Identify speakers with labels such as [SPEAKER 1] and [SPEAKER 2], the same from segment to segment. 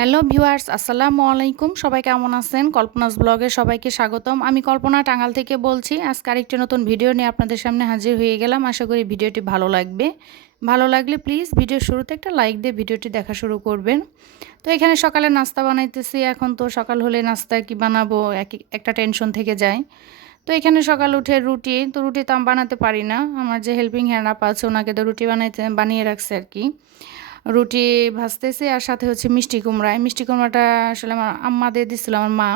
[SPEAKER 1] Hello viewers, আসসালামু আলাইকুম। সবাই কেমন আছেন? কল্পনাস ব্লগে সবাইকে স্বাগতম। আমি কল্পনা টাঙ্গাল থেকে বলছি। আজকে আরেকটি নতুন ভিডিও নিয়ে আপনাদের সামনে হাজির হয়ে গেলাম। আশা করি ভিডিওটি ভালো লাগবে। ভালো লাগলে প্লিজ ভিডিওর শুরুতে একটা লাইক দিয়ে ভিডিওটি দেখা শুরু করবেন। তো এখানে সকালে নাস্তা বানাইতেছি। এখন তো সকাল হলে নাস্তা কি বানাবো? এক, একটা টেনশন থেকে যায়। তো এখানে সকাল উঠে রুটি। তো রুটি তো আমি বানাতে পারি না। আমার যে হেল্পিং হ্যান্ড আপ আছে, ওনাকে তো রুটি বানাইতে, বানিয়ে রাখছে আর কি। রুটি ভাজতেছি আর সাথে হচ্ছে মিষ্টি কুমড়ায় মিষ্টি কুমড়াটা আসলে আমার আম্মা দিয়ে দিচ্ছিল আমার মা।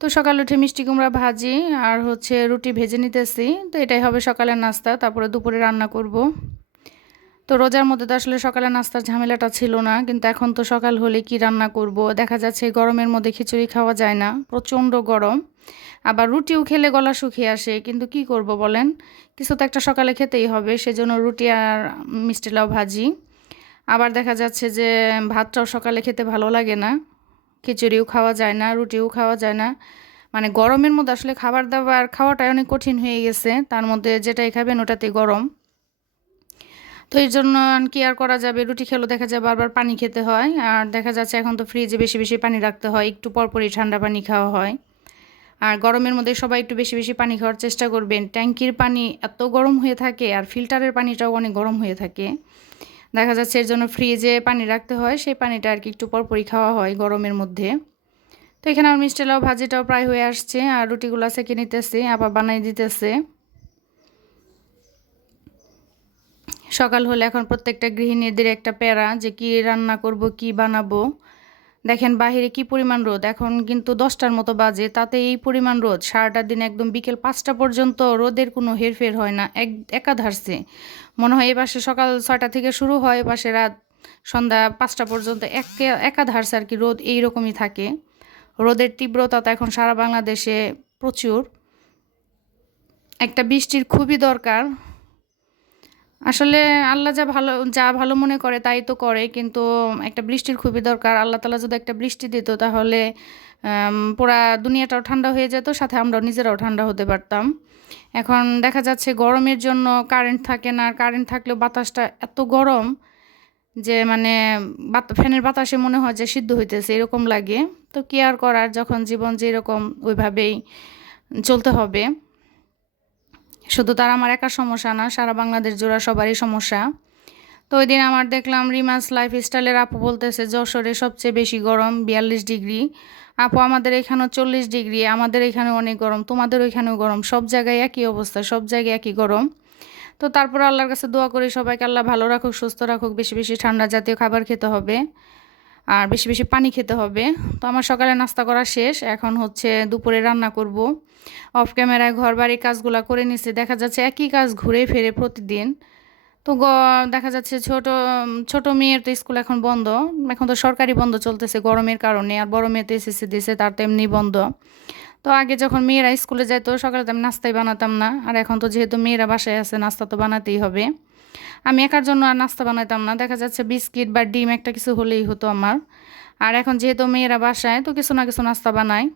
[SPEAKER 1] তো সকালে উঠে মিষ্টি কুমড়া ভাজি আর হচ্ছে রুটি ভেজে নিতেছি। তো এটাই হবে সকালের নাস্তা, তারপরে দুপুরে রান্না করব। তো রোজার মধ্যে তো আসলে সকালে নাস্তার ঝামেলাটা ছিল না, কিন্তু এখন তো সকাল হলে কি রান্না করব? দেখা যাচ্ছে গরমের মধ্যে খিচুড়ি খাওয়া যায় না, প্রচণ্ড গরম। আবার রুটিও খেলে গলা শুকিয়ে আসে, কিন্তু কি করব বলেন? কিছু তো একটা সকালে খেতেই হবে, সেজন্য রুটি আর মিষ্টি লাউ ভাজি। আবার দেখা যাচ্ছে যে ভাতটাও সকালে খেতে ভালো লাগে না। খিচুড়িও খাওয়া যায় না, রুটিও খাওয়া যায় না। মানে গরমের মধ্যে আসলে খাবার দাবার খাওয়াটাই অনেক কঠিন হয়ে গেছে। তার মধ্যে যেটাই খাবেন ওটাতেই গরম। তো এই জন্য কি আর করা যাবে? রুটি খেলেও দেখা যায় বারবার পানি খেতে হয়। আর দেখা যাচ্ছে এখন তো ফ্রিজে বেশি বেশি পানি রাখতে হয়। একটু পরপরই ঠান্ডা পানি খাওয়া হয়। আর গরমের মধ্যে সবাই একটু বেশি বেশি পানি খাওয়ার চেষ্টা করবেন। ট্যাঙ্কির পানি এত গরম হয়ে থাকে আর ফিল্টারের পানিটাও অনেক গরম হয়ে থাকে। দেখা যাচ্ছে এর জন্য ফ্রিজে পানি রাখতে হয়, সেই পানিটা আর কি একটু পরপরই খাওয়া হয় গরমের মধ্যে। তো এখানে আমার মিষ্টি লাউ ভাজিটাও প্রায় হয়ে আসছে, আর রুটিগুলো সেঁকে নিতেছে, আবার বানাই দিতেছে। সকাল হলে এখন প্রত্যেকটা গৃহিণীদের একটা প্যারা যে কি রান্না করব, কি বানাবো। দেখেন বাহিরে কি পরিমাণ রোদ? এখন কিন্তু দশটার মতো বাজে তাতে এই পরিমাণ রোদ। সারাটা দিন একদম বিকেল পাঁচটা পর্যন্ত রোদের কোনো হেরফের হয় না, এক, একাধারছে। মনে হয় এপাশে সকাল ছয়টা থেকে শুরু হয় এপাশে রাত সন্ধ্যা পাঁচটা পর্যন্ত এক, একাধারছে আর কি রোদ এইরকমই থাকে। রোদের তীব্রতা তো এখন সারা বাংলাদেশে প্রচুর। একটা বৃষ্টির খুবই দরকার। আসলে আল্লাহ যা ভালো যা ভালো মনে করে তাই তো করে, কিন্তু একটা বৃষ্টির খুবই দরকার। আল্লাহ তালা যদি একটা বৃষ্টি দিত তাহলে পুরা দুনিয়াটাও ঠান্ডা হয়ে যেত, সাথে আমরাও নিজেরাও ঠান্ডা হতে পারতাম। এখন দেখা যাচ্ছে গরমের জন্য কারেন্ট থাকে না কারেন্ট থাকলেও বাতাসটা এত গরম যে মানে ফ্যানের বাতাসে মনে হয় যে সিদ্ধ হইতেছে, এরকম লাগে। তো কেয়ার করার, যখন জীবন যেরকম, ওইভাবেই চলতে হবে। শুধু তার আমার একা সমস্যা না, সারা বাংলাদেশ জোড়া সবারই সমস্যা। তো ওই দিন আমার দেখলাম রিমাস লাইফ স্টাইলের আপু বলতেছে, যশোরে সবচেয়ে বেশি গরম বিয়াল্লিশ ডিগ্রি। আপু, আমাদের এখানেও চল্লিশ ডিগ্রি, আমাদের এখানে অনেক গরম, তোমাদের ওইখানেও গরম, সব জায়গায় একই অবস্থা, সব জায়গায় একই গরম। তো তারপর আল্লাহর কাছে দোয়া করি সবাইকে, আল্লাহ ভালো রাখুক, সুস্থ রাখুক, বেশি বেশি ঠান্ডা জাতীয় খাবার খেতে হবে। আর বেশি বেশি পানি খেতে হবে। তো আমার সকালে নাস্তা করা শেষ। এখন হচ্ছে দুপুরে রান্না করব। অফ ক্যামেরায় ঘর বাড়ির কাজগুলো করে নিচ্ছে দেখা যাচ্ছে একই কাজ ঘুরে ফেরে প্রতিদিন। তো দেখা যাচ্ছে ছোট ছোট মেয়ের তো স্কুল এখন বন্ধ। এখন তো সরকারি বন্ধ চলতেছে গরমের কারণে। আর বড় মেয়ে তো এসএসসি দিয়েছে তার তো এমনি বন্ধ। তো আগে যখন মেয়েরা স্কুলে যেত সকালে তো আমি নাস্তাই বানাতাম না। আর এখন তো যেহেতু মেয়েরা বাসায় আছে, নাস্তা তো বানাতেই হবে। আমি একার জন্য আর নাস্তা বানাতাম না। দেখা যাচ্ছে বিস্কিট বা ডিম একটা কিছু হলেই হতো আমার। আর এখন যেহেতু মেয়েরা বাসায়, তো কিছু না কিছু নাস্তা বানায়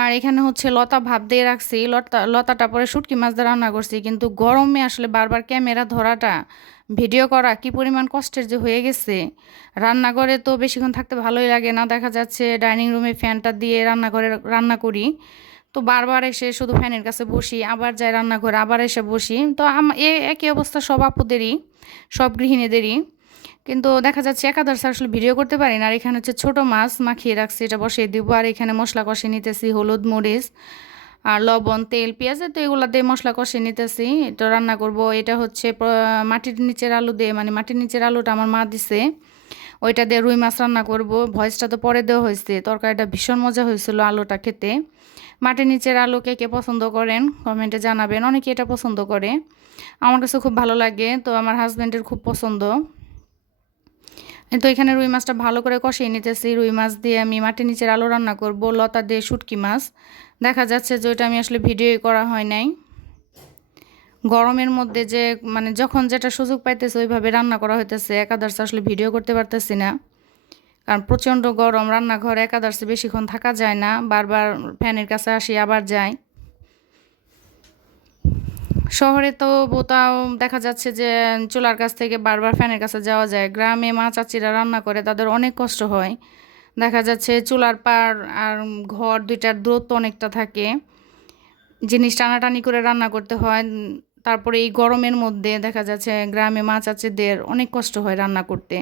[SPEAKER 1] আর এখানে হচ্ছে লতা ভাব দিয়ে রাখছি। লতা, লতাটা পরে শুটকি মাছ দিয়ে রান্না করছি। কিন্তু গরমে আসলে বারবার ক্যামেরা ধরাটা, ভিডিও করা কি পরিমাণ কষ্টের যে হয়ে গেছে। রান্নাঘরে তো বেশিক্ষণ থাকতে ভালোই লাগে না। দেখা যাচ্ছে ডাইনিং রুমে ফ্যানটা দিয়ে রান্নাঘরে রান্না করি। তো বারবার এসে শুধু ফ্যানের কাছে বসি, আবার যাই রান্নাঘরে আবার এসে বসি। তো এ একই অবস্থা সব আপুদেরই, সব গৃহিণীদেরই। কিন্তু দেখা যাচ্ছে একাদশ আসলে ভিডিও করতে পারি না, আর এখানে হচ্ছে ছোটো মাছ মাখিয়ে রাখছি, এটা বসিয়ে দিব। আর এখানে মশলা কষিয়ে নিতেছি, হলুদ, মরিচ আর লবণ, তেল, পেঁয়াজ তো এগুলো দিয়ে মশলা কষিয়ে নিতেছি। এটা রান্না করব, এটা হচ্ছে মাটির নিচের আলু দিয়ে মানে মাটির নিচের আলুটা আমার মা দিছে। ওইটা দিয়ে রুই মাছ রান্না করব। ভয়েসটা তো পরে দেওয়া হয়েছে। তরকারিটা ভীষণ মজা হয়েছিল আলুটা খেতে। মাটির নিচের আলু কে কে পছন্দ করেন কমেন্টে জানাবেন। অনেকে এটা পছন্দ করে। আমার কাছে খুব ভালো লাগে। তো আমার হাজব্যান্ডের খুব পছন্দ। তো এখানে রুই মাছটা ভালো করে কষিয়ে নিতেছি। রুই মাছ দিয়ে আমি মাটির নিচের আলু রান্না করব। লতা দিয়ে শুটকি মাছ। দেখা যাচ্ছে যে ওইটা আমি আসলে ভিডিও করা হয় নাই। গরমের মধ্যে যে মানে যখন যেটা সুযোগ পাইতেছে ওইভাবে রান্না করা হইতেছে একাদর্শে আসলে ভিডিও করতে পারতেছি না। কারণ প্রচণ্ড গরম, রান্নাঘর একাদর্শে বেশিক্ষণ থাকা যায় না, বারবার ফ্যানের কাছে আসি, আবার যাই। শহরে তো বোতাও দেখা যাচ্ছে যে, চুলার কাছ থেকে বারবার ফ্যানের কাছে যাওয়া যায়। গ্রামে মা চাচিরা রান্না করে, তাদের অনেক কষ্ট হয়। দেখা যাচ্ছে চুলার পার আর ঘর দুইটার দূরত্ব অনেকটা থাকে। জিনিস টানাটানি করে রান্না করতে হয়। তারপরে এই গরমের মধ্যে দেখা যাচ্ছে গ্রামে মা চাচিদের অনেক কষ্ট হয় রান্না করতে।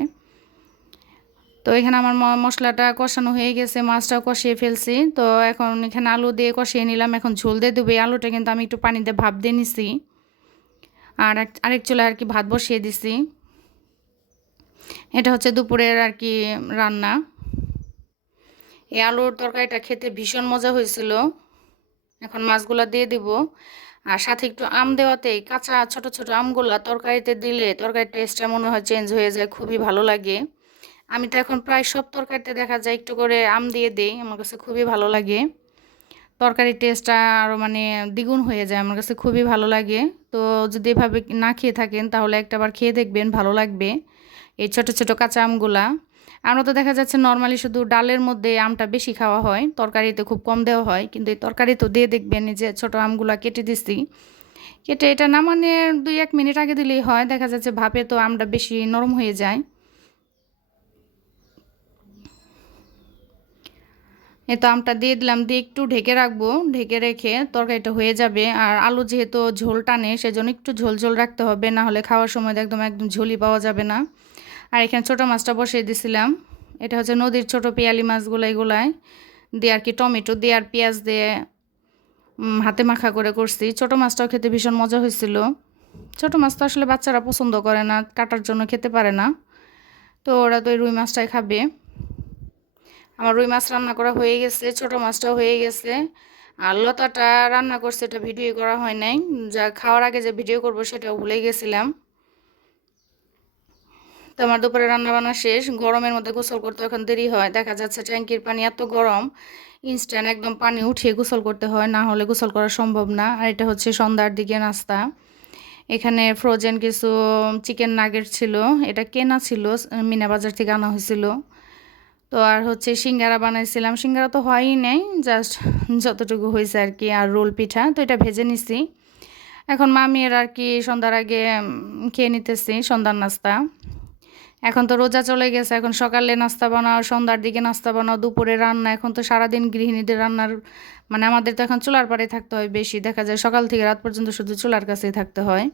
[SPEAKER 1] তো এখানে আমার মশলাটা কষানো হয়ে গেছে, মাছটাও কষিয়ে ফেলছি। তো এখন এখানে আলু দিয়ে কষিয়ে নিলাম, এখন ঝোল দিয়ে দেবো। আলুটা কিন্তু আমি একটু পানি দিয়ে ভাপ দিয়ে নিছি। আর এক আরেক চুলায় আর কি ভাত বসিয়ে দিছি। এটা হচ্ছে দুপুরের আর কি রান্না। এই আলুর তরকারিটা খেতে ভীষণ মজা হয়েছিল। এখন মাছগুলো দিয়ে দিব। আর সাথে একটু আম দেওয়াতে কাঁচা ছোট ছোট আমগুলা তরকারিতে দিলে তরকারির টেস্টটা মনে হয় চেঞ্জ হয়ে যায়, খুবই ভালো লাগে। আমি তো এখন প্রায় সব তরকারিতে দেখা যায় একটু করে আম দিয়ে দিই, আমার কাছে খুবই ভালো লাগে। তরকারির টেস্টটা আরও মানে দ্বিগুণ হয়ে যায়, আমার কাছে খুবই ভালো লাগে। তো যদি এভাবে না খেয়ে থাকেন তাহলে একটাবার খেয়ে দেখবেন, ভালো লাগবে। এই ছোট ছোট কাঁচা আমগুলা আমরা তো দেখা যাচ্ছে নর্মালি শুধু ডালের মধ্যে আমটা বেশি খাওয়া হয়, তরকারিতে খুব কম দেওয়া হয়, কিন্তু এই তরকারি তো দিয়ে দেখবেন যে ছোটো আমগুলা কেটে দিছি। কেটে এটা নামানে দুই এক মিনিট আগে দিলেই হয়, দেখা যাচ্ছে ভাপে তো আমটা বেশি নরম হয়ে যায়। এ তো আমটা দিয়ে দিলাম, দিয়ে একটু ঢেকে রাখব, ঢেকে রেখে তরকারিটা হয়ে যাবে। আর আলু যেহেতু ঝোল টানে, সেজন্য একটু ঝোল ঝোল রাখতে হবে, না হলে খাওয়ার সময় একদম একদম ঝোলই পাওয়া যাবে না। আর এখানে ছোটো মাছটা বসিয়ে দিছিলাম। এটা হচ্ছে নদীর ছোট পেয়ালি মাছগুলো এগুলায় দিয়ে আর কি টমেটো দিয়ে আর পেঁয়াজ দিয়ে হাতে মাখা করে করছি। ছোটো মাছটাও খেতে ভীষণ মজা হয়েছিল। ছোটো মাছ তো আসলে বাচ্চারা পছন্দ করে না, কাটার জন্য খেতে পারে না। তো ওরা তো ওই রুই মাছটাই খাবে। আমার রুই মাছ রান্না করা হয়ে গেছে, ছোট মাছটাও হয়ে গেছে। আর লতাটা রান্না করছে, এটা ভিডিও করা হয় নাই। যা খাওয়ার আগে যে ভিডিও করব, সেটাও ভুলে গেছিলাম। তো আমার দুপুরে রান্না বান্না শেষ, গরমের মধ্যে গোসল করতে এখন দেরি হয়, দেখা যাচ্ছে ট্যাঙ্কির পানি এত গরম ইনস্ট্যান্ট একদম পানি উঠিয়ে গোসল করতে হয়, না হলে গোসল করা সম্ভব না। আর এটা হচ্ছে সন্ধ্যার দিকে নাস্তা। এখানে ফ্রোজেন কিছু চিকেন নাগেট ছিল, এটা কেনা ছিল, মিনা বাজার থেকে আনা হয়েছিল। তো আর হচ্ছে সিঙ্গারা বানাইছিলাম, সিঙ্গারা তো হয়ই নেই জাস্ট যতটুকু হয়েছে আর কি, আর রোল পিঠা, তো এটা ভেজে নিছি। এখন মামির আর কি সন্ধ্যার আগে খেয়ে নিতেছি সন্ধ্যার নাস্তা। এখন তো রোজা চলে গেছে, এখন সকালে নাস্তা বানাও, সন্ধ্যার দিকে নাস্তা বানাও, দুপুরে রান্না, এখন তো সারাদিন গৃহিণীদের রান্নার মানে আমাদের তো এখন চুলার পাড়ে থাকতে হয় বেশি, দেখা যায় সকাল থেকে রাত পর্যন্ত শুধু চুলার কাছেই থাকতে হয়।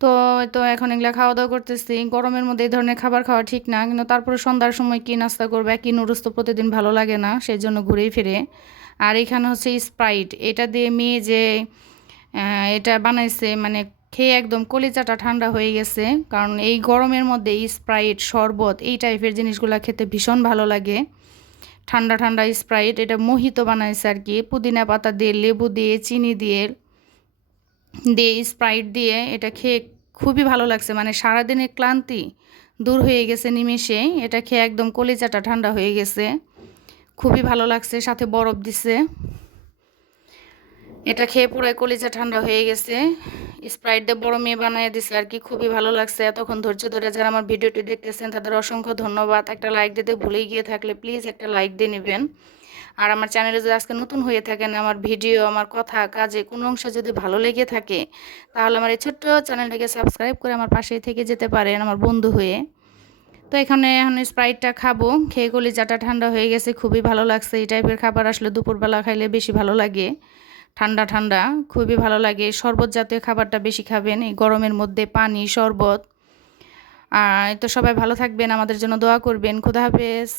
[SPEAKER 1] তো তো এখন এগুলো খাওয়া দাওয়া করতেছি, গরমের মধ্যে এই ধরনের খাবার খাওয়া ঠিক না, কিন্তু তারপরে সন্ধ্যার সময় কী নাস্তা করবে কি নুডলস তো প্রতিদিন ভালো লাগে না সেই জন্য ঘুরেই ফিরে। আর এখানে হচ্ছে স্প্রাইট এটা দিয়ে মেয়ে যে এটা বানাইছে মানে খেয়ে একদম কলিজাটা ঠান্ডা হয়ে গেছে। কারণ এই গরমের মধ্যে স্প্রাইট শরবত এই টাইপের জিনিসগুলো খেতে ভীষণ ভালো লাগে। ঠান্ডা ঠান্ডা স্প্রাইট এটা মোহিত বানাইছে আর কি। পুদিনা পাতা দিয়ে, লেবু দিয়ে, চিনি দিয়ে দিয়ে স্প্রাইট দিয়ে এটা খেয়ে খুবই ভালো লাগছে। মানে সারাদিনের ক্লান্তি দূর হয়ে গেছে নিমেষে। এটা খেয়ে একদম কলিজাটা ঠান্ডা হয়ে গেছে। খুবই ভালো লাগছে, সাথে বরফ দিছে। এটা খেয়ে পুরো কলিজা ঠান্ডা হয়ে গেছে। স্প্রাইট দিয়ে বড় মেয়ে বানিয়ে দিছে, আর কি খুবই ভালো লাগছে। এতক্ষণ ধৈর্য ধরে যারা আমার ভিডিওটি দেখতেছেন, তাদের অসংখ্য ধন্যবাদ। একটা লাইক দিতে ভুলে গিয়ে থাকলে প্লিজ একটা লাইক দিয়ে নেবেন। আর আমার চ্যানেলে যদি আজকে নতুন হয়ে থাকেন, আমার ভিডিও আমার কথা, কাজে, কোনো অংশ যদি ভালো লেগে থাকে, তাহলে আমার এই ছোট্ট চ্যানেলটাকে সাবস্ক্রাইব করে আমার পাশেই থেকে যেতে পারেন, আমার বন্ধু হয়ে। তো এখানে এখন স্প্রাইটটা খাব, খেয়ে কলিজাটা ঠান্ডা হয়ে গেছে, খুবই ভালো লাগছে। এই টাইপের খাবার আসলে দুপুরবেলা খাইলে বেশি ভালো লাগে। ঠান্ডা ঠান্ডা। খুবই ভালো লাগে। শরবত জাতীয় খাবারটা বেশি খাবেন। এই গরমের মধ্যে পানি, শরবত। আর তো সবাই ভালো থাকবেন। আমাদের জন্য দোয়া করবেন। খুদা হাফেজ।